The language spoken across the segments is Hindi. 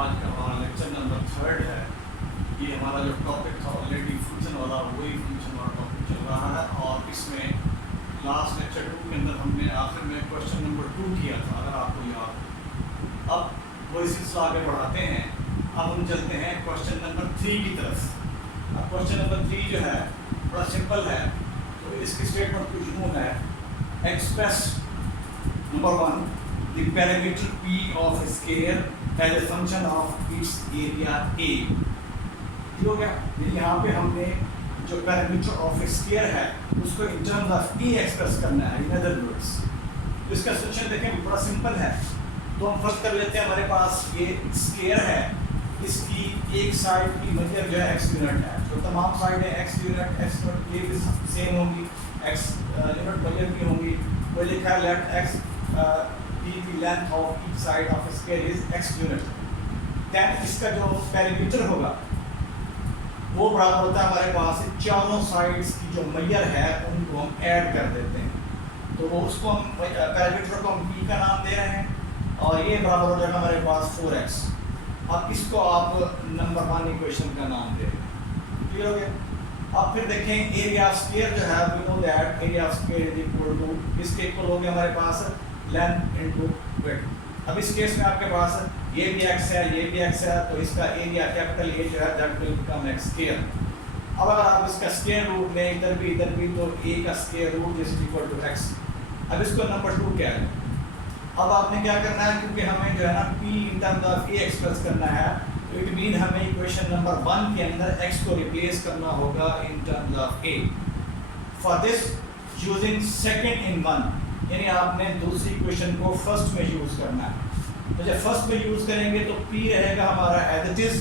आज का हमारा लेक्चर नंबर 3 है। ये हमारा जो टॉपिक था ऑलरेडी फंक्शन वाला, वही फंक्शन वाला टॉपिक चल रहा है और इसमें लास्ट लेक्चर 2 के अंदर हमने आखिर में क्वेश्चन नंबर 2 किया था, अगर आपको याद हो। अब वही सिलसिला आगे बढ़ाते हैं। अब हम चलते हैं क्वेश्चन नंबर 3 की तरफ। अब क्वेश्चन नंबर 3 जो है बड़ा सिंपल है, तो इसकी स्टेटमेंट कुछ यूँ है: express number 1 the parameter p of a square as a function of its area a। ठीक हो गया। यहाँ पे हमने जो पैरामीटर ऑफ स्क्वायर है उसको इन टर्म्स ऑफ e एक्सप्रेस करना है, इन अदर वर्ड्स। तो इसका सोल्यूशन देखें, बड़ा सिंपल है। तो हम फर्स्ट कर लेते हैं, हमारे पास ये स्क्वायर है, इसकी एक साइड की मतलब जो है x यूनिट है, तो तमाम साइड है x यूनिट ये भी सेम होंगी, x यूनिट वैल्यू की होंगी। वो लिखा है late x the length of each side of a square is x unit। then इसका जो पैरामीटर होगा वो बराबर होता है हमारे पास चारों साइड्स की जो मैयर है उनको हम ऐड कर देते हैं। तो वो उसको हम पैरामीटर को हम p का नाम दे रहे हैं और ये बराबर हो जाएगा हमारे पास 4x। अब इसको आप नंबर 1 इक्वेशन का नाम दे रहे हैं। क्लियर हो गया। अब फिर देखें एरिया ऑफ स्क्वायर जो है, we know that area of square is equal to, इसके इक्वल हो गया हमारे पास लेंथ इनटू विड्थ। अब इस केस में आपके पास ये भी x है, ये भी x है, तो इसका एरिया कैपिटल A जो है that will become x square. अब अगर आप इसका स्क्वायर रूट लें इधर भी तो a का square root is equal to x। अब इसको नंबर 2 क्या है। अब आपने क्या करना है, क्योंकि हमें जो है ना p in terms of a express करना है, तो इट मीन हमें इक्वेशन नंबर 1 के अंदर x को रिप्लेस करना होगा इन terms of a। For this using second in one, यानी आपने दूसरी इक्वेशन को फर्स्ट में यूज करना है। तो जब फर्स्ट में यूज करेंगे तो p रहेगा हमारा as it is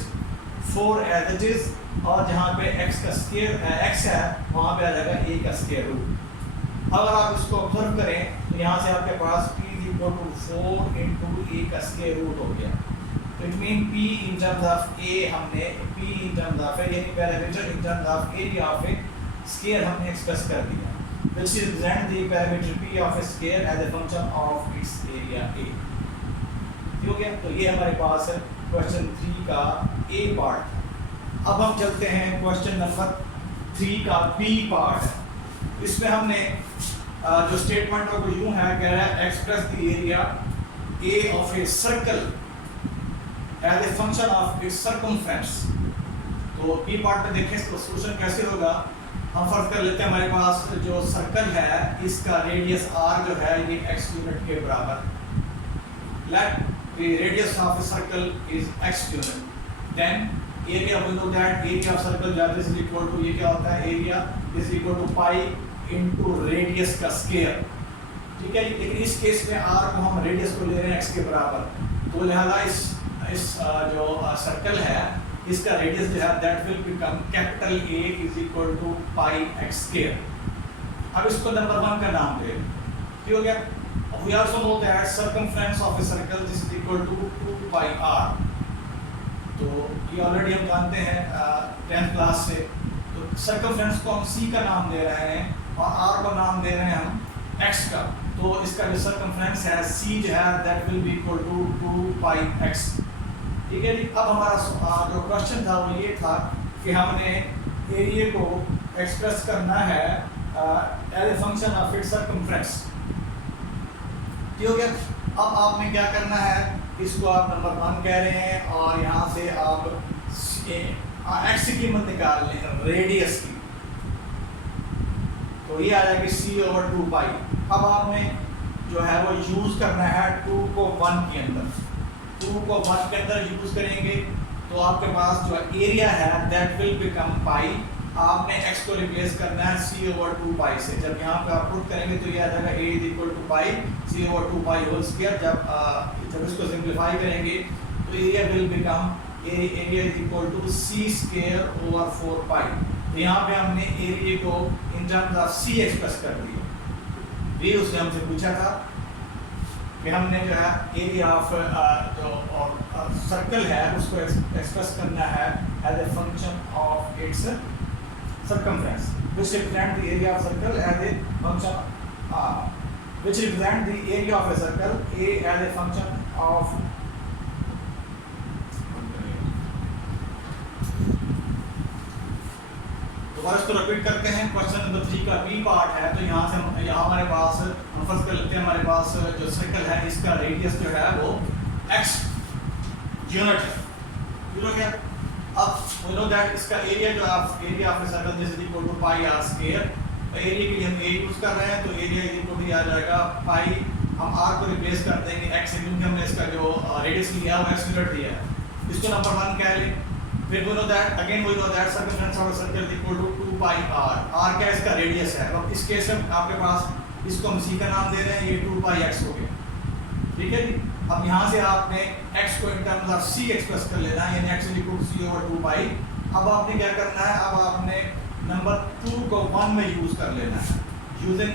4 as it is, और जहाँ पे x का स्क्वायर x है वहाँ पे आ जाएगा a का स्क्वायर रूट। अगर आप इसको ऑब्जर्व करें तो यहाँ से आपके पास p is equal to 4 into a का स्क्वायर रूट हो गया। तो it mean p in terms of a हमने p इन टर्म्स ऑफ यानी parameter in terms of area of a square हमने एक्सप्रेस कर दिया, which represent the parameter p of a square as a function of its area a। ठीक हो गया। तो ये हमारे पास क्वेश्चन 3 का a पार्ट। अब हम चलते हैं क्वेश्चन नंबर 3 का b पार्ट। इसमें हमने जो स्टेटमेंट है वो यूं है, कह रहा है express the area a of a circle as a function of its circumference। तो b पार्ट में देखें तो सॉल्यूशन कैसे होगा। हम फर्ज कर लेते हैं हमारे पास जो सर्कल है इसका रेडियस r जो है ये x यूनिट के बराबर। Let the radius of a circle is x unit। Then area, we know that area of circle that is equal to, ये क्या होता है, area is equal to pi into radius का स्क्वायर। ठीक है, लेकिन इस केस में r को हम रेडियस को ले रहे हैं x के बराबर, तो लिहाजा इस जो सर्कल है इसका रेडियस जो है that will become capital A is equal to pi x square. अब इसको नंबर 1 का नाम दे। ठीक हो गया। We also know that circumference of a circle this is equal to 2 pi r। तो ये ऑलरेडी हम जानते हैं 10th क्लास से। तो सर्कमफ्रेंस को हम c का नाम दे रहे हैं और r को नाम दे रहे हैं हम x का। तो इसका जो सर्कमफ्रेंस है c जो है that will be equal to 2 pi x। ठीक है जी। अब हमारा जो क्वेश्चन था वो ये था कि हमने एरिया को एक्सप्रेस करना है as a function of its circumference. ठीक हो गया। अब आपने क्या करना है, इसको आप नंबर 1 कह रहे हैं और यहाँ से आप x की कीमत निकाल लें रेडियस की, तो ये आ जाएगी c/2 पाई। अब आपने जो है वो यूज करना है 2 को 1 के अंदर, 2 को 1 के अंदर यूज करेंगे तो आपके पास जो एरिया है दैट विल बिकम पाई। आपने x को रिप्लेस करना है c/2 पाई से। जब यहाँ पे आप पुट करेंगे तो ये आ जाएगा a is equal to pi c/2 pi whole square. जब इसको सिंप्लीफाई करेंगे तो area will become area is equal to c square over 4 pi. तो यहाँ पे हमने एरिया को in terms of c express कर दिया। ये उसने हमसे पूछा था कि हमने जो है एरिया ऑफ जो सर्कल है उसको एक्सप्रेस करना है as a function of its circumference, which represent the area of circle as a function which represent the area of a circle a as a function of दोबारा इसको रिपीट करते हैं। क्वेश्चन नंबर 3 का बी पार्ट है। तो यहाँ से यहाँ हमारे पास हम फर्स्ट कर लेते हैं, हमारे पास जो सर्कल है इसका रेडियस जो है वो x यूनिट है। यू नो क्या, अब वी नो दैट इसका एरिया जो आप area of circle this is equal to pi r square. Area के लिए हम ए यूज कर रहे हैं, तो एरिया इज इक्वल टू आ जाएगा पाई, हम आर को रिप्लेस कर देंगे x से, क्योंकि हमने इसका जो रेडियस लिया है वो x यूनिट दिया है। इसको नंबर 1 कह लें। फिर we know that again we know that circumference of a circle is equal to 2 pi r। r क्या इसका रेडियस है। अब इस केस में आपके पास इसको हम c का नाम दे रहे हैं, ये 2 पाई x हो गया, ठीक है जी। अब यहाँ से आपने x को in terms of c express कर लेना है, यानी x is equal to c over 2 pi. अब आपने क्या करना है, अब आपने नंबर 2 को 1 में यूज कर लेना है। Using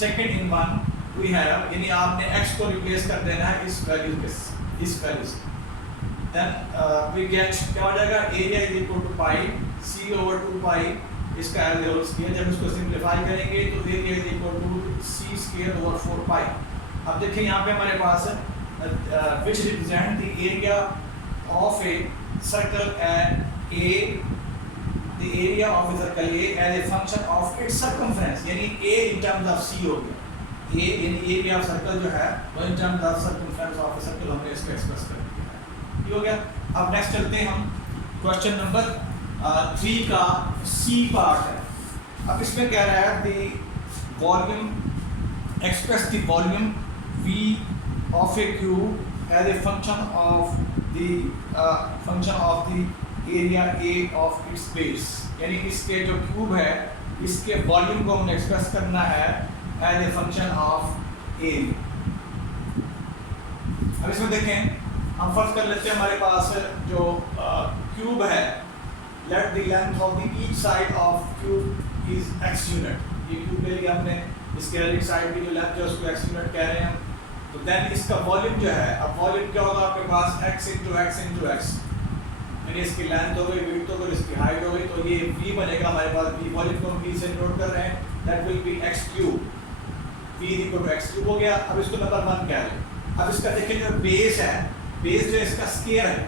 second in 1 we have, यानी आपने x को रिप्लेस कर देना है इस वैल्यू के, इस वैल्यू से। देन वी गेट क्या हो जाएगा, area is equal to pi c over 2 pi, इसका एल स्क्वायर। जब इसको सिंपलीफाई करेंगे तो area is equal to c square over 4 pi. अब देखिए यहाँ पे हमारे पास which represent the area of a circle at A, the area of a circle A as a function of its circumference, यानी A in terms of C हो गया। A यानी area of circle जो है वो in terms of circumference of a circle हमने इसको एक्सप्रेस कर दिया है, ये हो गया। अब नेक्स्ट चलते हैं हम क्वेश्चन नंबर 3 का C पार्ट है। अब इसमें कह रहा है the volume, express the volume V of a cube as a function of the area A of its base, यानी इसके जो क्यूब है इसके वॉल्यूम को हमने एक्सप्रेस करना है as a function of area। अब इसमें देखें, हम फर्स्ट कर लेते हैं, हमारे पास जो क्यूब है, let the length of the each side of cube is x unit। ये क्यूब के लिए हमने इसके हर एक साइड की जो लेंथ है उसको x यूनिट कह रहे हैं। तो देन इसका वॉल्यूम जो है, अब वॉल्यूम क्या होगा आपके पास, x इंटू एक्स, यानी इसकी लेंथ हो गई, विड्थ हो गई, इसकी हाइट हो गई, तो ये v बनेगा हमारे पास। v वॉल्यूम को हम v से नोट कर रहे हैं, that will be x cube. v is equal to x cube हो गया। अब इसको नंबर 1 कह लें। अब इसका देखिए जो बेस है, बेस जो इसका स्क्वायर है,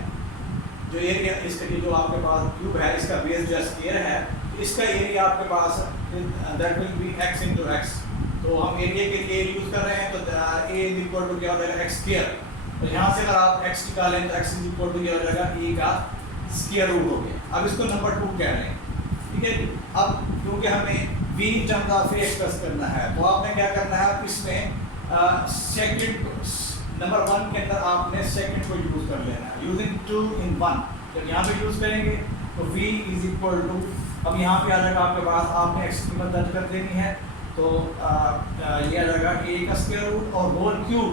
जो एरिया इसका जो आपके पास क्यूब है इसका बेस जो स्क्वायर है, इसका एरिया आपके पास that will be x into x. तो हम एरिया के लिए यूज कर रहे हैं, तो a इज इक्वल टू क्या हो जाएगा, x स्क्वायर। तो यहाँ से अगर आप x निकालें तो x इज इक्वल टू क्या हो जाएगा, a का स्क्वायर रूट हो गया। अब इसको नंबर 2 कह रहे हैं, ठीक है। अब क्योंकि हमें v in terms of a express करना है, तो आपने क्या करना है, इसमें सेकंड नंबर 1 के अंदर आपने सेकंड को यूज कर लेना है, यूजिंग 2 in 1। जब यहाँ पे यूज करेंगे तो v इज इक्वल टू, अब यहाँ पे आ जाएगा आपके पास, आपने x की कीमत दर्ज कर देनी है, तो ये आ जाएगा a का स्क्वायर रूट और होल क्यूब।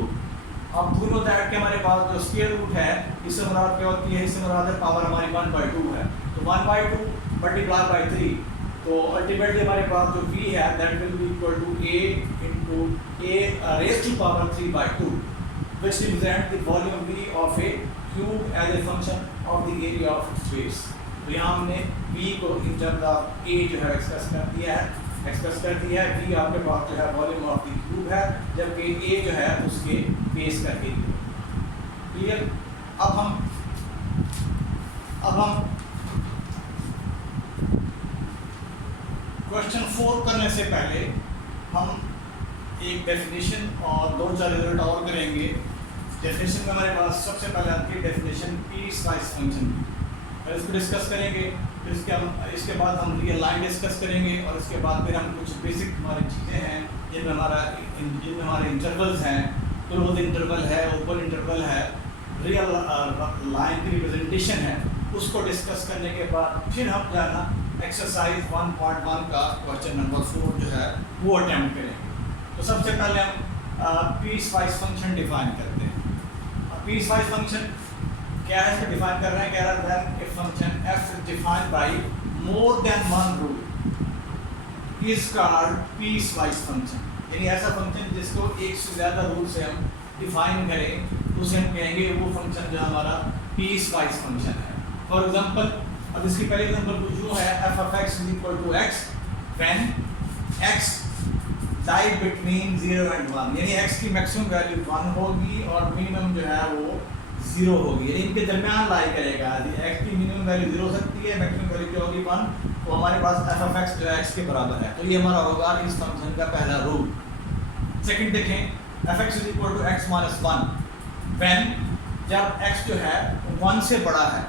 अब दोनों दैट के हमारे पास जो स्क्वायर रूट है, इससे मुराद क्या होती है, इससे मुराद है पावर हमारी 1/2 है, तो 1/2 मल्टीप्लाई बाई 3, तो अल्टीमेटली हमारे पास जो v है that will be equal to a into a raise to power 3/2, which represent the volume v of a cube as a function of the area of its base। तो यहाँ हमने v को इन टर्म्स ऑफ a जो है एक्सप्रेस कर दिया है, v आपके पास जो है वॉल्यूम ऑफ द क्यूब है, जबकि a जो है उसके बेस का एरिया। क्लियर। अब हम क्वेश्चन 4 करने से पहले हम एक डेफिनेशन और 2-4 रिजल्ट और करेंगे। डेफिनेशन में हमारे पास सबसे पहले आती है डेफिनेशन पीस वाइज फंक्शन की, और इसको डिस्कस करेंगे। फिर इसके बाद हम रियल लाइन डिस्कस करेंगे, और इसके बाद फिर हम कुछ बेसिक हमारी चीज़ें हैं जिनमें हमारे इंटरवल्स हैं, क्लोज इंटरवल है, ओपन इंटरवल है, रियल लाइन की रिप्रेजेंटेशन है, उसको डिस्कस करने के बाद फिर हम जाना एक्सरसाइज 1.1 का क्वेश्चन नंबर 4 जो है वो अटैम्प्ट करेंगे। तो सबसे पहले हम पीस वाइज फंक्शन डिफाइन करते हैं। पीस वाइज फंक्शन क्या है, इसको डिफाइन कर रहे हैं, कह रहा है a function f is defined by more than one rule is called piecewise function, यानी ऐसा फंक्शन जिसको एक से ज़्यादा रूल से हम डिफाइन करें उसे हम कहेंगे वो फंक्शन जो हमारा पीस वाइज फंक्शन है। फॉर एग्जांपल, अब इसकी पहले एग्जांपल कुछ यूँ है, f of x is equal to x when x lie between 0 and 1, यानी x की मैक्सिमम वैल्यू 1 होगी और मिनिमम जो है वो 0 होगी, यानी इनके दरमियान लाई करेगा। x की मिनिमम वैल्यू 0 हो सकती है, मैक्सिमम वैल्यू क्या होगी 1, तो हमारे पास एफ ऑफ एक्स जो है एक्स के बराबर है, तो ये हमारा होगा इस फंक्शन का पहला रूल। सेकंड देखें f x is equal to x minus one when, जब एक्स जो है वन से बड़ा है,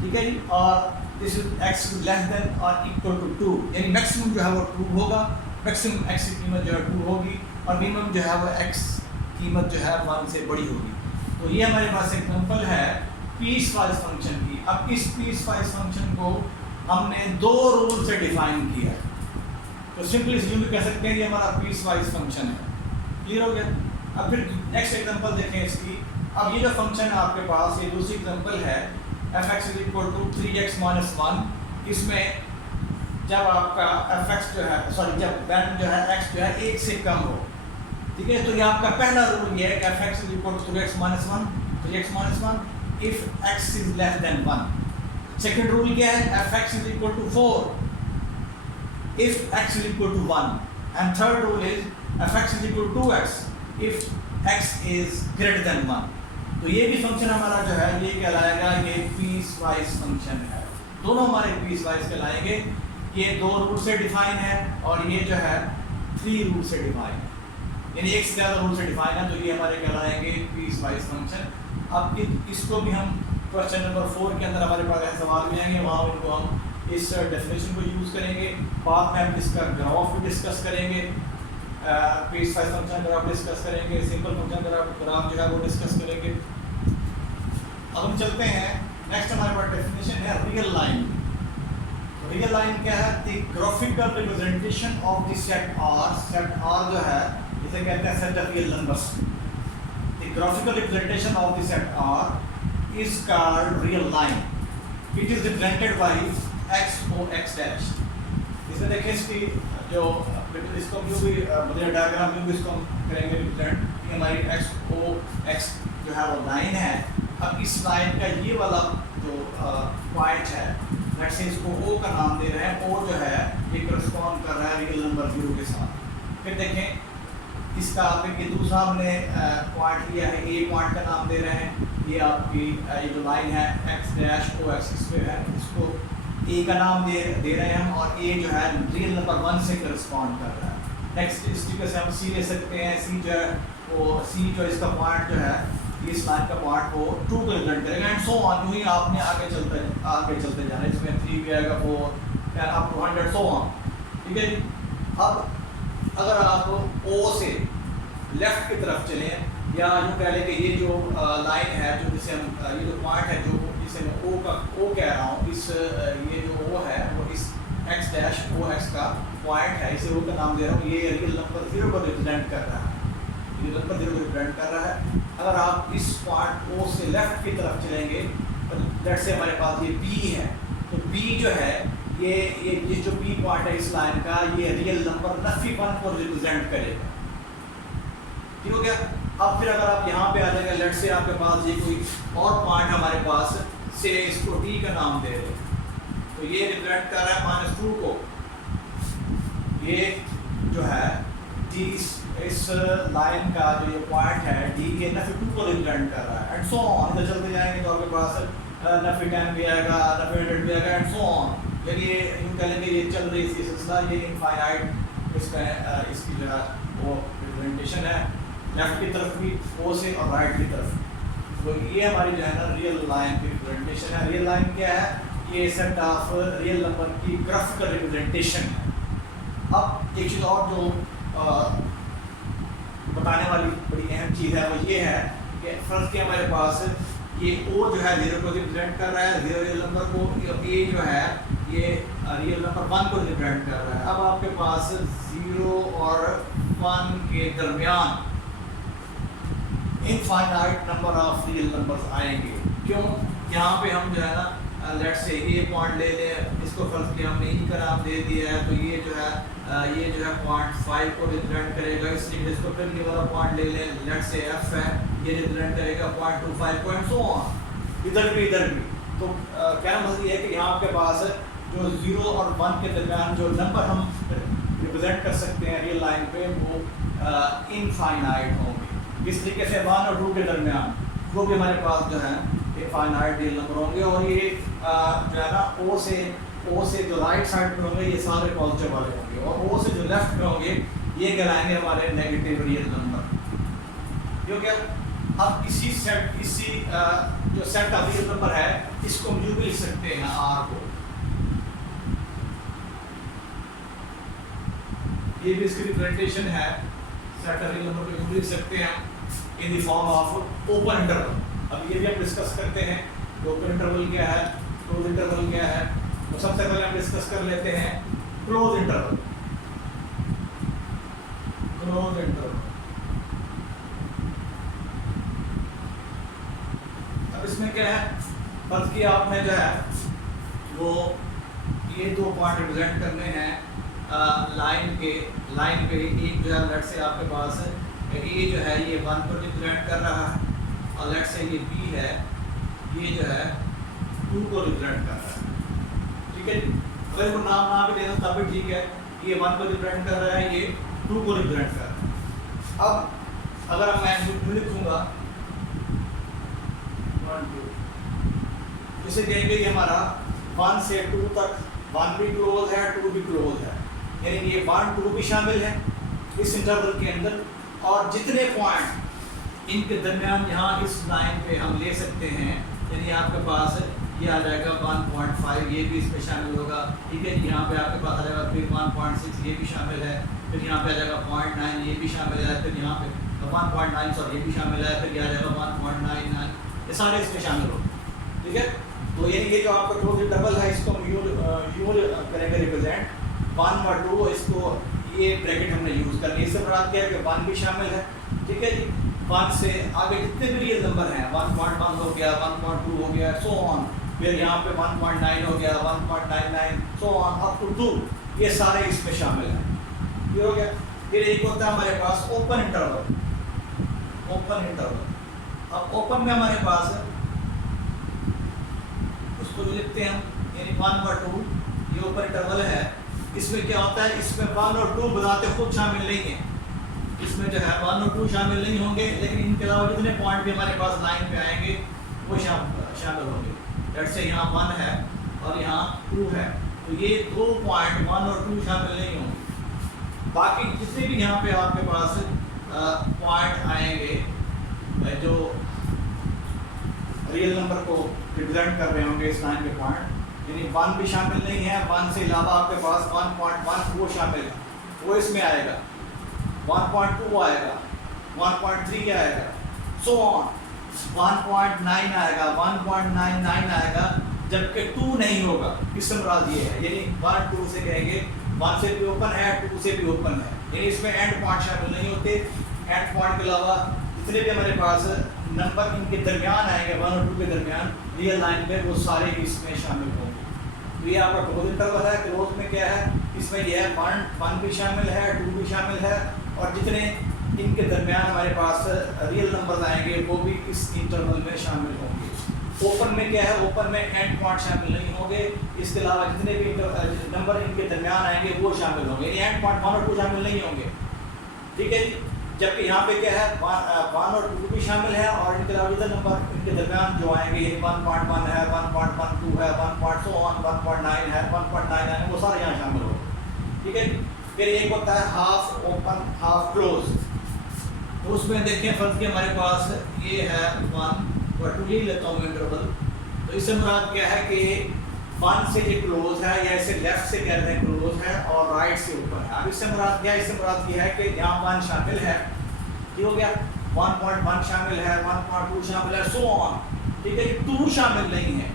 ठीक है जी, और this is x less than और इक्वल टू टू, यानी मैक्सिमम जो है वो टू होगा, मैक्सिमम एक्स की कीमत जो है टू होगी और मिनिमम जो है वो एक्स कीमत जो है वन से बड़ी होगी। तो ये हमारे पास एग्जांपल है पीस वाइज फंक्शन की। अब इस पीस वाइज फंक्शन को हमने दो रूल से डिफाइन किया है, तो सिंपली यूं भी कह सकते हैं ये हमारा पीस वाइज फंक्शन है। क्लियर हो गया? अब फिर नेक्स्ट एग्जांपल देखें इसकी। अब ये जो फंक्शन है आपके पास, ये दूसरी एग्जांपल है f x is equal to 3x minus one. इसमें जब आपका एफ एक्स जो है सॉरी जब वैन जो है एक्स जो है एक से कम हो, ठीक है, तो ये आपका पहला रूल ये है कि f x is equal to 3x minus one, 3x minus one if x is less than one. Second rule क्या है? F x is equal to 4 if x is equal to 1 and third rule is f x is equal to 2x if x is greater than 1। तो ये भी फंक्शन हमारा जो है ये कहलाएगा, ये पीस वाइज फंक्शन है। दोनों हमारे पीस वाइज कहलाएंगे। ये दो रूल से डिफाइन है और ये जो है 3 रूल से डिफाइन है, यानी एक से ज़्यादा रूल से डिफाइन है, तो ये हमारे कहलाएंगे पीस वाइज फंक्शन। अब इसको भी हम क्वेश्चन नंबर 4 के अंदर हमारे पास ऐसे सवाल भी आएंगे, वहाँ उनको हम इस डेफिनेशन को यूज़ करेंगे। बाद में हम इसका ग्राफ भी डिस्कस करेंगे, piecewise function graph discuss करेंगे, सिंपल फंक्शन ग्राफ जो है वो डिस्कस करेंगे। अब हम चलते हैं नेक्स्ट, हमारे पास डेफिनेशन है रियल लाइन। रियल लाइन क्या है? The graphical representation of the set R. सेट आर जो है इसे कहते हैं set of real numbers. The graphical representation of the set R is called real line. It is represented by x o x dash. इसमें देखिए इसकी जो इसको भी डायग्राम में भी इसको हम करेंगे रिप्रेजेंट, ये हमारी एक्स ओ एक्स जो है वो लाइन है। अब इस लाइन का ये वाला जो पॉइंट है, लेट्स से इसको ओ का नाम दे रहे हैं। ओ जो है ये करस्पॉन्ड कर रहा है रियल नंबर 0 के साथ। फिर देखें इसका आपके दूसरा हमने पॉइंट लिया है, ए पॉइंट का नाम दे रहे हैं। ये आपकी ये जो लाइन है एक्स डैश ओ एक्स इस पे है, इसको ए का नाम दे रहे हैं हम, और ए जो है रियल नंबर 1 से करस्पॉन्ड कर रहा है। नेक्स्ट इस तरीके से हम सी ले सकते हैं। सी जो है वो सी जो इसका पॉइंट जो है इस लाइन का पार्ट को 2 को रिप्रेजेंट करेगा एंड सो ऑन। यूं ही आपने आगे चलते जाना है। इसमें 3 भी आएगा, 4 10 अप टू 100 सो ऑन, ठीक है जी। अब अगर आप ओ से लेफ्ट की तरफ चलें, या यूँ कह लें कि ये जो लाइन है जो जिसे हम ये जो पॉइंट है जो जिसे मैं ओ कह रहा हूँ, इस ये जो ओ है वो इस एक्स डैश ओ एक्स का पॉइंट है, इसे ओ का नाम दे रहा हूँ। ये रियल नंबर 0 को रिप्रेजेंट कर रहा है, ये नंबर 0 को रिप्रेजेंट कर रहा है। अगर आप इस पॉइंट ओ से लेफ्ट की तरफ चलेंगे तो लेट्स से हमारे पास ये बी है, तो बी जो है ये जो बी पॉइंट है इस लाइन का, ये रियल नंबर 1 को रिप्रेजेंट करेगा। ठीक हो गया? अब फिर अगर आप यहाँ पे आ जाएंगे, लेट्स से आपके पास ये कोई और पॉइंट हमारे पास से इसको डी का नाम दे रहे, तो ये रिप्रेजेंट कर रहा है -2 को। ये जो है डी इस लाइन का जो ये पॉइंट है डी के -2 को रिप्रेजेंट कर रहा है एंड सो ऑन। इधर चलते जाएंगे तो आपके पास -10 भी आएगा, -100 भी आएगा एंड सो ऑन। यानी ये यूँ कह लेंगे ये चल रही थी सिलसिला, ये इनफाइनाइट इसमें इसकी जो है वो रिप्रेजेंटेशन है, लेफ्ट की तरफ भी ओ से और राइट की तरफ। तो ये हमारी जो है ना रियल लाइन की रिप्रेजेंटेशन है। रियल लाइन क्या है? ये सेट ऑफ रियल नंबर की ग्राफिकल रिप्रेजेंटेशन है। अब एक चीज़ और जो बताने वाली बड़ी अहम चीज़ है वो ये है कि फर्स्ट के हमारे पास ये ओ जो है 0 को रिप्रेजेंट कर रहा है, 0 रियल नंबर को, ए जो है ये रियल नंबर 1 को रिप्रेजेंट कर रहा है। अब आपके पास 0 और 1 के दरमियान infinite number of real numbers आएंगे। क्यों? यहाँ पे हम जो है ना लेट्स से ए पॉइंट ले लें, इसको फर्स्ट के हमने ई का नाम दे दिया है, तो ये जो है 0.5 को रिप्रेजेंट करेगा, इसलिए इसको फिर ये वाला पॉइंट ले लें, लेट्स से एफ है, ये रिप्रेजेंट करेगा 0.25 पॉइंट सो ऑन, इधर भी। तो क्या मतलब ये है कि यहाँ आपके पास जो 0 और 1 के दरमियान जो नंबर हम रिप्रेजेंट कर सकते हैं रियल लाइन पे वो इनफाइनाइट होंगे। इस तरीके से 1 और 2 के दरमियान वो भी हमारे पास जो है इनफाइनाइट रियल नंबर होंगे। और ये जो है ना ओ से ओ से जो राइट साइड पे होंगे ये सारे पॉजिटिव वाले होंगे, और ओ से जो लेफ्ट में होंगे ये कहलाएंगे हमारे नेगेटिव रियल नंबर। जो क्या अब इसी जो सेट ऑफ रियल नंबर है इसको हम यूं भी लिख सकते हैं आर को, ये भी इसकी रिप्रेजेंटेशन है सेट ऑफ रियल नंबर को यूं भी लिख सकते हैं in the form of open interval. अब ये भी हम डिस्कस करते हैं कि ओपन इंटरवल क्या है, क्लोज इंटरवल क्या है। तो सबसे पहले हम डिस्कस कर लेते हैं क्लोज इंटरवल। क्लोज इंटरवल, अब इसमें क्या है, फर्ज किया आपने जो है वो ये दो पॉइंट रिप्रेजेंट करने हैं लाइन पे एक जो है लेट से आपके पास ये जो है ये 1 पर रिप्रेजेंट कर रहा है, और लेट से ये बी है ये जो है 2 को रिप्रेजेंट कर रहा है। ठीक है जी, अगर वो नाम ना भी दे दो तब भी ठीक है, ये 1 को रिप्रेजेंट कर रहा है, ये 2 को रिप्रेजेंट कर रहा है। अब अगर मैं लिखूंगा 1 2, इसे कहेंगे ये हमारा 1 से 2 तक 1 भी क्लोज है 2 भी क्लोज है, यानी ये 1 2 भी शामिल है इस इंटरवल के अंदर, और जितने पॉइंट इनके दरमियान यहाँ इस लाइन पे हम ले सकते हैं, यानी आपके पास ये आ जाएगा 1.5 ये भी इसमें शामिल होगा। ठीक है जी, यहाँ पे आपके पास आ जाएगा फिर 1.6 ये भी शामिल है, फिर यहाँ पे आ जाएगा 0.9 ये भी शामिल है, फिर यहाँ पे 1.9 सॉरी ये भी शामिल है, फिर ये आ जाएगा 1.99, ये सारे इसमें शामिल हो। ठीक है, तो ये जो आपका क्लोज इंटरवल है इसको हम यूज करेंगे रिप्रेजेंट 1 और 2, इसको ये ब्रैकेट हमने यूज करनी है। इससे मुराद क्या है कि 1 भी शामिल है। ठीक है जी, 1 से आगे जितने भी रियल नंबर हैं 1.1 हो गया 1.2 हो गया सो ऑन, फिर यहाँ पे 1.9 हो गया 1.99 सो ऑन अप टू 2, ये सारे इसमें शामिल हैं। ये हो गया। फिर एक होता है हमारे पास ओपन इंटरवल। ओपन इंटरवल, अब ओपन में हमारे पास उसको जो लिखते हैं यानी 1 और 2 ये ओपन इंटरवल है। इसमें क्या होता है, इसमें 1 और 2 बनाते खुद शामिल नहीं है, इसमें जो है 1 और 2 शामिल नहीं होंगे, लेकिन इनके अलावा जितने पॉइंट भी हमारे पास लाइन पे आएंगे वो शामिल होंगे। लेट्स से यहाँ 1 है और यहाँ 2 है, तो ये 2 पॉइंट 1 और 2 शामिल नहीं होंगे। बाकी जितने भी यहाँ पे आपके पास पॉइंट आएंगे जो रियल नंबर को रिप्रेजेंट कर रहे होंगे इस लाइन के पॉइंट, यानी 1 भी शामिल नहीं है, 1 से अलावा आपके पास 1.1 वो शामिल है, वो इसमें आएगा, 1.2 आएगा, 1.3 आएगा, सो ऑन 1.9 आएगा, 1.99 आएगा, जबकि 2 नहीं होगा। इससे मुराद ये है, यानी 1 2 से कहेंगे 1 से भी ओपन है 2 से भी ओपन है, यानी इसमें एंड पॉइंट शामिल नहीं होते। एंड पॉइंट के अलावा जितने भी हमारे पास नंबर इनके दरमियान आएंगे 1 और 2 के दरमियान रियल लाइन पे, वो सारे इसमें शामिल होंगे। तो ये आपका क्लोज इंटरवल है। क्लोज में क्या है, इसमें यह है 1 भी शामिल है 2 भी शामिल है, और जितने इनके दरमियान हमारे पास रियल नंबर आएंगे वो भी इस इंटरवल में शामिल होंगे। ओपन में क्या है, ओपन में एंड पॉइंट शामिल नहीं होंगे, इसके अलावा जितने भी नंबर इनके दरमियान आएंगे वो शामिल होंगे, यानी एंड पॉइंट 1 और 2 शामिल नहीं होंगे। ठीक है जी, जबकि यहाँ पे क्या है 1 और 2 भी शामिल है, और इनके अलावा जितने नंबर इनके दरमियान जो आएंगे 1.1 है 1.12 है 1.9 है 1.99 है, वो सारे यहाँ शामिल होंगे। ठीक है, फिर एक होता है हाफ ओपन हाफ क्लोज। तो उसमें देखिए फर्ज के हमारे पास ये है 1 और 2 लेता हूँ इंटरवल, तो इससे मुराद क्या है कि 1 से ये क्लोज है, या इसे लेफ्ट से कह रहे हैं क्लोज है, और राइट से ऊपर है। अब इससे मुराद क्या है, इससे मुराद ये है कि यहाँ 1 शामिल है, ये हो गया 1.1 शामिल है 1.2 शामिल है सो ऑन। ठीक है, 2 शामिल नहीं है,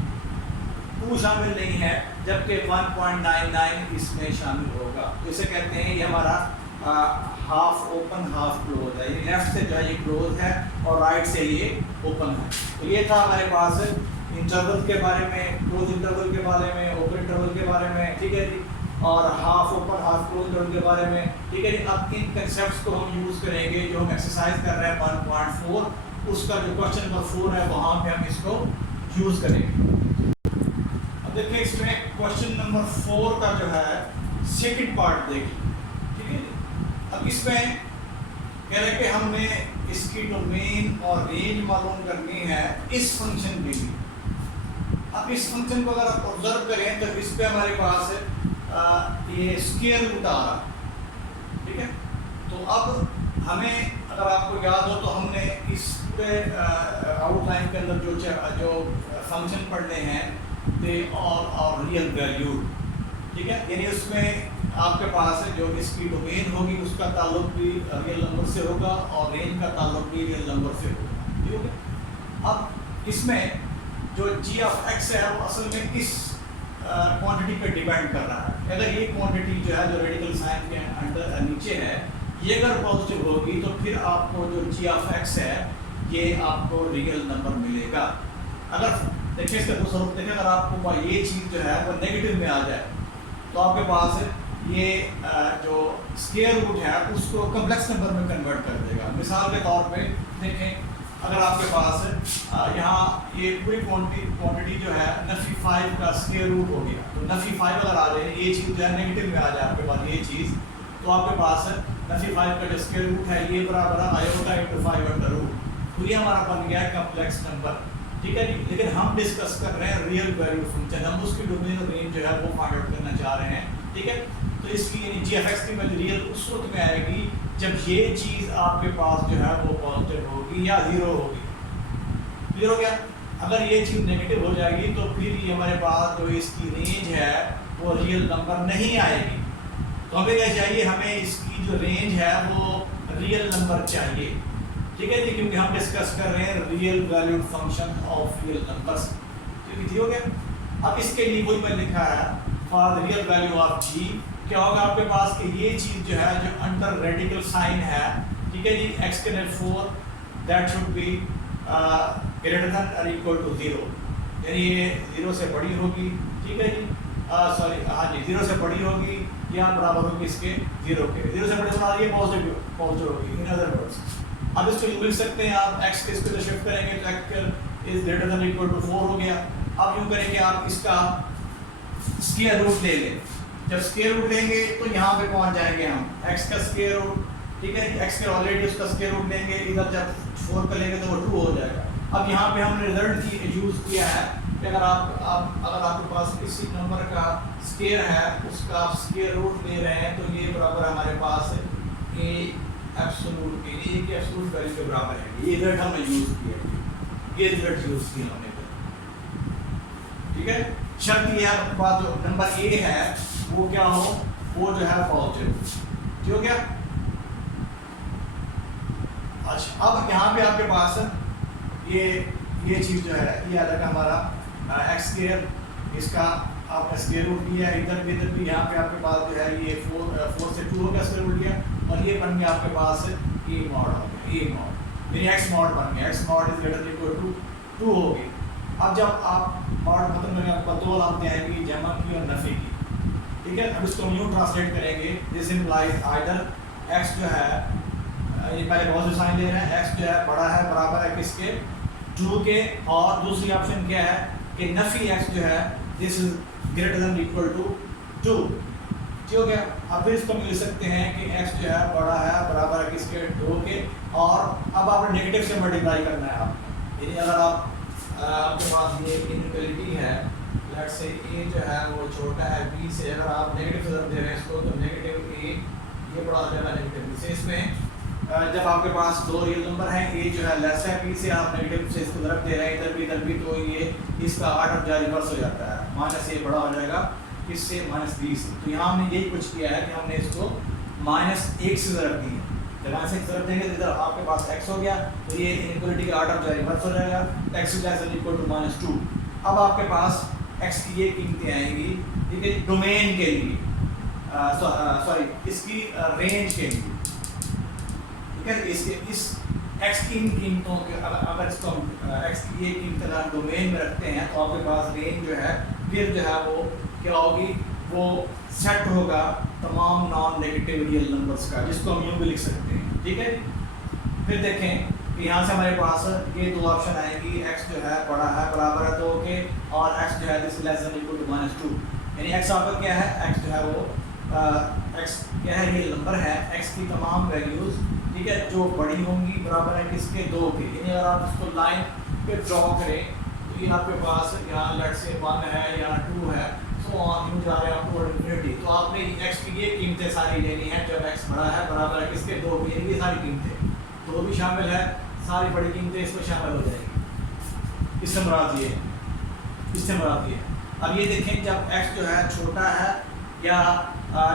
2 शामिल नहीं है, जबकि 1.99 इसमें शामिल होगा। तो इसे कहते हैं ये हमारा हाफ ओपन हाफ क्लोज है, यानी लेफ्ट से जो है ये क्लोज है और राइट से ये ओपन है। तो ये था हमारे पास इंटरवल के बारे में, क्लोज इंटरवल के बारे में, ओपन इंटरवल के बारे में। ठीक है जी, और half open half close interval के बारे में। ठीक है जी, अब इन कंसेप्ट्स को हम यूज़ करेंगे जो हम एक्सरसाइज कर रहे हैं 1.4, उसका जो क्वेश्चन नंबर 4 है वहाँ पे हम इसको यूज़ करेंगे। अब देखिए इसमें क्वेश्चन नंबर 4 का जो है सेकंड पार्ट देखिए। ठीक है जी, अब इसमें कह रहे कि हमने इसकी डोमेन और रेंज मालूम करनी है इस फंक्शन के लिए। अब इस फंक्शन को अगर आप ऑब्जर्व करें तो इस पे हमारे पास ये स्क्वायर रूट आ रहा, ठीक है। तो अब हमें अगर आपको याद हो तो हमने इस पूरे आउटलाइन के अंदर जो फंक्शन पढ़ने हैं दे और रियल वैल्यू, ठीक है। यानी उसमें आपके पास जो इसकी डोमेन होगी उसका ताल्लुक भी रियल नंबर से होगा और रेंज का ताल्लुक भी रियल नंबर से होगा, ठीक है। अब इसमें जो जी ऑफ एक्स है वो असल में किस क्वांटिटी पे डिपेंड कर रहा है। अगर ये क्वांटिटी जो है जो रेडिकल साइन के अंडर नीचे है ये अगर पॉजिटिव होगी तो फिर आपको जो जी ऑफ एक्स है ये आपको रियल नंबर मिलेगा। अगर देखिए इसका दूसरा रूप देखिए, अगर आपको ये चीज़ जो है वो नेगेटिव में आ जाए तो आपके पास ये जो स्क्वायर रूट है उसको कम्प्लेक्स नंबर में कन्वर्ट कर देगा। मिसाल के तौर पे देखें, अगर आपके पास यहाँ ये पूरी क्वांटिटी जो है नफी 5 का स्क्वायर रूट हो गया, तो नफी 5 अगर आ जाए ये चीज़ जो है नेगेटिव में आ जाए आपके पास ये चीज़, तो आपके पास नफी 5 का जो स्क्वायर रूट है ये बराबर आयोटा इंटू 5 अंडर रूट, तो ये हमारा बन गया कम्प्लेक्स नंबर, ठीक है जी। लेकिन हम डिस्कस कर रहे हैं रियल वैल्यू फंक्शन, हम उसकी डोमेन और रेंज जो है वो फाइंड आउट करना चाह रहे हैं, ठीक है। तो इसकी यानी जी एफ एक्स की वैल्यू रियल उस वक्त में आएगी जब ये चीज़ आपके पास जो है वो पॉजिटिव होगी या ज़ीरो होगी। क्लियर हो गया? अगर ये चीज़ नेगेटिव हो जाएगी तो फिर ये हमारे पास जो इसकी रेंज है वो रियल नंबर नहीं आएगी। तो हमें क्या चाहिए, हमें इसकी जो रेंज है वो रियल नंबर चाहिए, ठीक है जी, क्योंकि हम डिस्कस कर रहे हैं real valued function of real numbers, ठीक हो गया। अब इसके लिए वही मैं लिखा है for the real value of g, क्या होगा आपके पास कि ये चीज़ जो है जो अंडर रेडिकल साइन है, ठीक है जी, एक्स के 4 that should be greater than और इक्वल टू 0, यानी ये 0 से बड़ी होगी, ठीक है जी, सॉरी हाँ जी 0 से बड़ी होगी या बराबर होगी इसके 0 के, 0 से बड़ी बना रही है पॉजिटिव होगी इन अदर वर्ड्स। अब इसको यूँ लिख सकते हैं आप, x के इसको शिफ्ट करेंगे तो x is greater than equal to 4 हो गया। अब यूँ करेंगे आप इसका स्क्वायर रूट ले लें, जब स्क्वायर रूट लेंगे तो यहाँ पे पहुँच जाएंगे हम x का स्क्वायर रूट, ठीक है, x के ऑलरेडी उसका स्क्वायर रूट लेंगे, इधर जब 4 का लेंगे तो वो 2 हो जाएगा। अब यहाँ पे हमने रिजल्ट की यूज़ किया है कि अगर आपके पास किसी नंबर का स्क्वायर है उसका आप स्क्वायर रूट ले रहे हैं तो ये बराबर हमारे पास a एब्सोल्यूट के लिए कि एब्सोल्यूट वैल्यू के बराबर है, ये रिजल्ट हमने यूज़ किया, ये रिजल्ट यूज़ किया हमने, ठीक है। शर्त ये है आपके पास जो नंबर a है वो क्या हो, वो जो है पॉजिटिव, ठीक हो गया। अच्छा अब यहाँ पे आपके पास ये चीज़ जो है ये अलग हमारा एक्स स्क्वायर, इसका आपने स्क्वायर रूट लिया है, इधर भी यहाँ पे आपके पास जो है ये 4 से 2 का स्क्वायर रूट लिया और ये बन गया आपके पास a मॉड हो गया, a मॉड यानी x मॉड बन गया, x mod is greater equal to 2 हो गई। अब जब आप मॉड खत्म करेंगे आपको दो अलामतें आएंगी, जमा की और नफी की, ठीक है। अब इसको यूँ ट्रांसलेट करेंगे, दिस इम्प्लाइज आइदर x जो है ये पहले पॉजिटिव साइन ले रहे हैं, x जो है बड़ा है बराबर है किसके 2 के, और दूसरी ऑप्शन क्या है कि नफी x जो है this is greater than equal to 2, ठीक हो गया। अब फिर इसको मिल सकते हैं कि x जो है बड़ा है बराबर है किसके 2 के, और अब आपने नेगेटिव से मल्टीप्लाई करना है आपने, यानी अगर आपके पास ये इनइक्वालिटी है, लेट्स से a जो है वो छोटा है b से, अगर आप नेगेटिव से दे रहे हैं इसको तो नेगेटिव a ये बड़ा हो जाएगा नेगेटिव b से। इसमें जब आपके पास दो रियल नंबर हैं a जो है लेस है b से, आप नेगेटिव से इसको तरफ दे रहे हैं इधर भी, तो ये इसका आर्डर जो रिवर्स हो जाता है, माइनस a बड़ा हो जाएगा किससे -b से। तो यहाँ हमने यही कुछ किया है कि हमने इसको -1 से तरफ दी है, जब -1 से तरफ देंगे तो इधर आपके पास x हो गया, तो ये इनइक्वालिटी का आर्डर जो रिवर्स हो जाएगा, x इक्वल टू -2। अब आपके पास x की ये कीमतें आएंगी, ठीक है, डोमेन के लिए सॉरी इसकी रेंज के लिए, ठीक है। इसके इस x की इन कीमतों के अगर इसको x की ये कीमत अगर डोमेन में रखते हैं तो आपके पास रेंज जो है फिर जो है वो क्या होगी, वो सेट होगा तमाम नॉन नेगेटिव रियल नंबर्स का, जिसको हम यूँ भी लिख सकते हैं, ठीक है। फिर देखें कि यहाँ से हमारे पास ये दो ऑप्शन आएंगी, x जो है बड़ा है बराबर है 2 के, और x जो है this less than equal to -2, यानी x आपका क्या है, x जो है वो x क्या है रियल नंबर है, x की तमाम वैल्यूज़, ठीक है, जो बड़ी होंगी बराबर है किसके 2 के, यानी अगर आप इसको लाइन पे ड्रॉ करें तो कि आपके पास यहाँ लेट से 1 है या 2 है, सो ऑन यूँ जा रहे हैं आप टू इन्फिनिटी, तो आपने x की ये कीमतें सारी लेनी है जब x बड़ा है बराबर है किसके, 2 की, ये सारी कीमतें 2 भी शामिल है, सारी बड़ी कीमतें इसमें शामिल हो जाएगी। इससे मुराद ये है, इससे मुराद ये है। अब ये देखें जब x जो है छोटा है या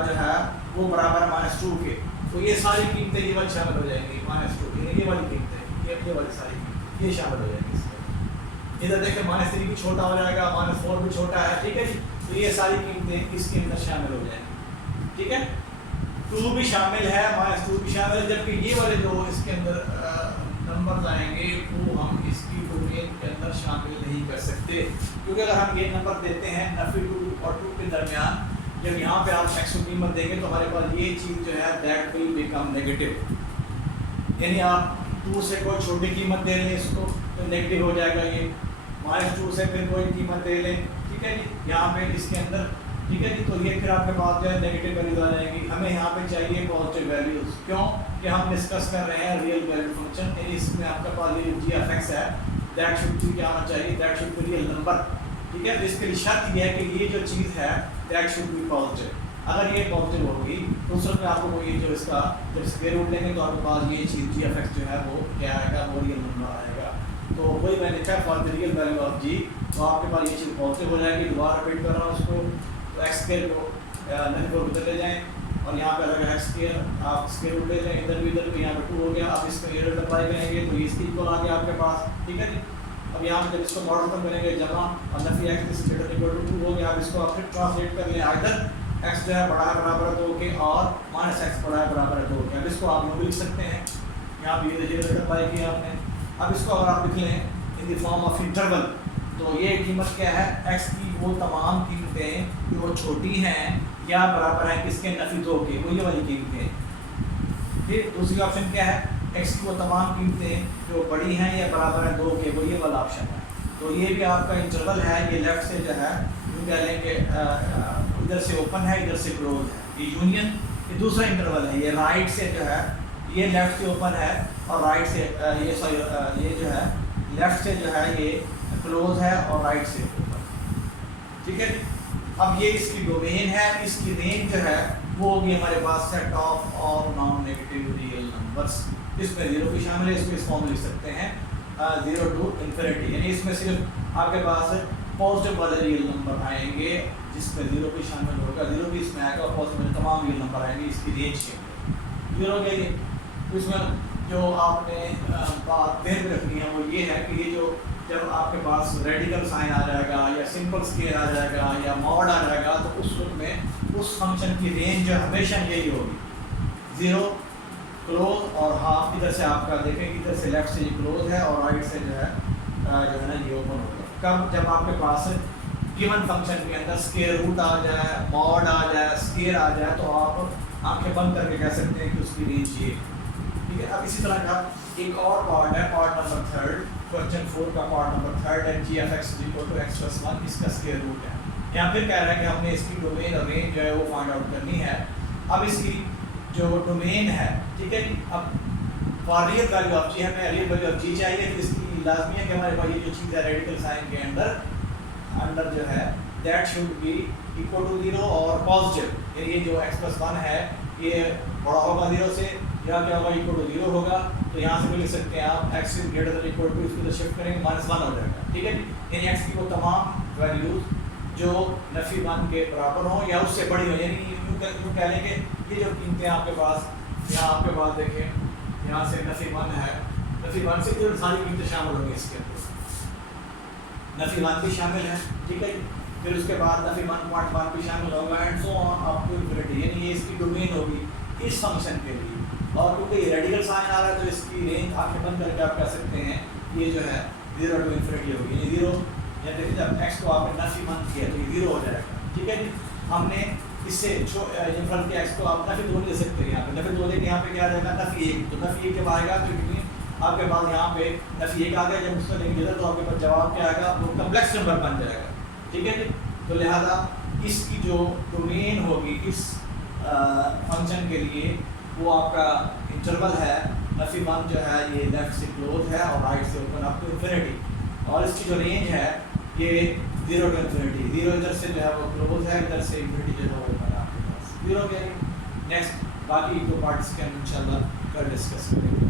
जो है वो बराबर -2 के, तो ये सारी कीमतें ये वाली शामिल हो जाएंगी, -2 ये वाली कीमतें, ये वाली सारी कीमतें ये शामिल हो जाएंगी इसमें। इधर देखें -3 भी छोटा हो जाएगा, -4 भी छोटा है, ठीक है जी। तो ये सारी कीमतें इसके अंदर शामिल हो जाएंगी, ठीक है। 2 भी शामिल है, -2 भी शामिल है, जबकि ये वाले जो इसके अंदर नंबर आएंगे वो हम इसकी डोमेन के अंदर शामिल नहीं कर सकते, क्योंकि अगर हम ये नंबर देते हैं नफी 2 और 2 के दरमियान, जब यहाँ पे आप x की कीमत देंगे तो हमारे पास ये चीज़ जो है दैट विल बिकम नेगेटिव, यानी आप 2 से कोई छोटी कीमत दे लें इसको तो नेगेटिव हो जाएगा ये, -2 से फिर कोई कीमत दे लें, ठीक है जी, यहाँ पे इसके अंदर, ठीक है जी। तो ये फिर आपके पास जो है नेगेटिव वैल्यूज आ जाएंगी। हमें यहाँ पे चाहिए पॉजिटिव वैल्यूज, क्यों कि हम डिस्कस कर रहे हैं रियल वैल्यू फंक्शन, यानी इसमें आपके पास ये g(f)(x) है, दैट शुड बी क्या आना चाहिए, that should be real number, ठीक है। तो इसके लिए शर्त यह है कि ये जो चीज़ है दैट शुड बी पॉजिटिव। अगर ये पॉजिटिव होगी तो उस वक्त आपको ये जो इसका जब स्क्वायर रूट लेंगे तो आपके पास ये चीज़ g(f)(x) जो है वो क्या आएगा, वो रियल नंबर आएगा। तो वही मैंने लिखा for the real value of g, तो आपके पास ये चीज़ पॉजिटिव हो जाएगी। दोबारा रिपीट कर रहा हूँ उसको, तो एक्स स्क्वायर को नहीं को उधर ले जाएँ और यहाँ पे अगर एक्स स्क्वायर आप स्क्वायर रूट ले लें, इधर भी यहाँ पे 2 हो गया। अब इसको एरर अप्लाई करेंगे तो इसकी इक्वल आ गया आपके पास, ठीक है जी। अब यहाँ पे जब इसको मॉडल खत्म करेंगे जमा और नफी एक्स ग्रेटर इक्वल टू 2 हो गया। अब इसको आप फिर ट्रांसलेट कर लें, आइदर x जो है बड़ा है बराबर है 2 के और -x बड़ा है बराबर है 2 के। अब इसको आप लोग लिख सकते हैं, यहाँ पे ये एरर अप्लाई किया आपने। अब इसको अगर आप लिख लें in the form of interval, तो ये कीमत क्या है, x की वो तमाम कीमतें जो छोटी हैं या बराबर है किसके, नफी 2 के, वो ये वाली कीमतें। फिर दूसरी ऑप्शन क्या है, x की वो तमाम कीमतें जो बड़ी हैं या बराबर है 2 के, वो ये वाला ऑप्शन है। तो ये भी आपका इंटरवल है, ये लेफ्ट से जो है यूँ कह लें कि इधर से ओपन है इधर से क्लोज है, ये यूनियन। ये दूसरा इंटरवल है, ये राइट से जो है ये लेफ्ट से ओपन है और राइट से ये सॉरी ये जो है लेफ्ट से जो है ये क्लोज है और राइट से ओपन, ठीक है। अब ये इसकी डोमेन है, इसकी रेंज जो है वो होगी हमारे पास set of all non negative real numbers. इसमें 0 भी शामिल है, इसको इस फॉर्म में लिख सकते हैं 0 to infinity, यानी इसमें सिर्फ आपके पास पॉजिटिव वाले रियल नंबर आएंगे जिसमें 0 भी शामिल होगा, 0 भी इसमें आएगा और पॉजिटिव तमाम रियल नंबर आएंगे इसकी रेंज के। 0 के लिए इसमें जो आपने बात ध्यान में रखनी है वो ये है कि ये जो जब आपके पास रेडिकल साइन आ जाएगा या सिंपल स्केयर आ जाएगा या मॉड आ जाएगा, तो उस वक्त में उस फंक्शन की रेंज हमेशा यही होगी, 0 क्लोज और हाफ। इधर से आपका देखें इधर से लेफ्ट से ये क्लोज है और राइट से जो है ना ये ओपन होगा। कब, जब आपके पास गिवन फंक्शन के अंदर स्केयर रूट आ जाए, मॉड आ जाए, स्केयर आ जाए, तो आप आंखें बंद करके कह सकते हैं कि उसकी रेंज ये, ठीक है। अब इसी तरह का एक और पार्ट है, पार्ट नंबर 3, क्वेश्चन 4 का पार्ट नंबर 3 है, g(f)(x) = x + 1, इसका स्क्वायर रूट है। यहाँ फिर कह रहा है कि हमने इसकी डोमेन और रेंज जो है वो फाइंड आउट करनी है। अब इसकी जो डोमेन है, ठीक है जी, अब for real value of g हमें रियल वैल्यू ऑफ g चाहिए, तो इसकी लाजमी है कि हमारे पास ये जो चीज़ है रेडिकल साइन के अंदर जो है that should be equal to 0 और पॉजिटिव, ये जो x + 1 है ये बड़ा होगा 0 से या क्या होगा, इक्वल टू 0 होगा। तो यहाँ से भी लिख सकते हैं आप x > इसको तो शिफ्ट करेंगे -1 हो जाएगा, ठीक है। यानी x की वो तमाम वैल्यूज जो नफी 1 के बराबर हों या उससे बड़ी हो, यानी यूँ कह लें कि ये जो कीमतें आपके पास यहाँ आपके पास देखें, यहाँ से नफी 1 है, नफी 1 से जो सारी कीमतें शामिल होंगी इसके अंदर, नफी 1 भी शामिल है, ठीक है। फिर उसके बाद नफी 1.1 भी शामिल होगा and so on up to infinity, यानी ये इसकी डोमेन होगी इस फंक्शन के लिए। और क्योंकि ये रेडिकल साइन आ रहा है तो इसकी रेंज आंखें बंद करके आप कह सकते हैं ये जो है 0 to infinity होगी, ये 0 या देखिए जब x को आपने नफी 1 किया तो ये 0 हो जाएगा, ठीक है जी। हमने इससे फर्क के x को आप नफी 2 ले सकते हैं, यहाँ पे नफी 2 लेके यहाँ पे क्या आ जाएगा नफी 1, तो नफी 1 जब आएगा तो क्योंकि आपके पास यहाँ पे नफी 1 आ गया, जब उसका लेंगे तो आपके पास जवाब क्या आएगा, वो कम्प्लेक्स नंबर बन जाएगा, ठीक है जी। तो लिहाजा इसकी जो डोमेन होगी इस फंक्शन के लिए वो आपका इंटरवल है, नफी 1 जो है ये लेफ्ट से क्लोज है और राइट से ओपन अप टू इन्फिनिटी। और इसकी जो रेंज है ये 0 to infinity, 0 इधर से जो है वो क्लोज है, इधर से infinity जो है वो बना आपके पास 0 के। नेक्स्ट बाकी दो पार्ट्स के हम इंशाल्लाह कल डिस्कस करेंगे।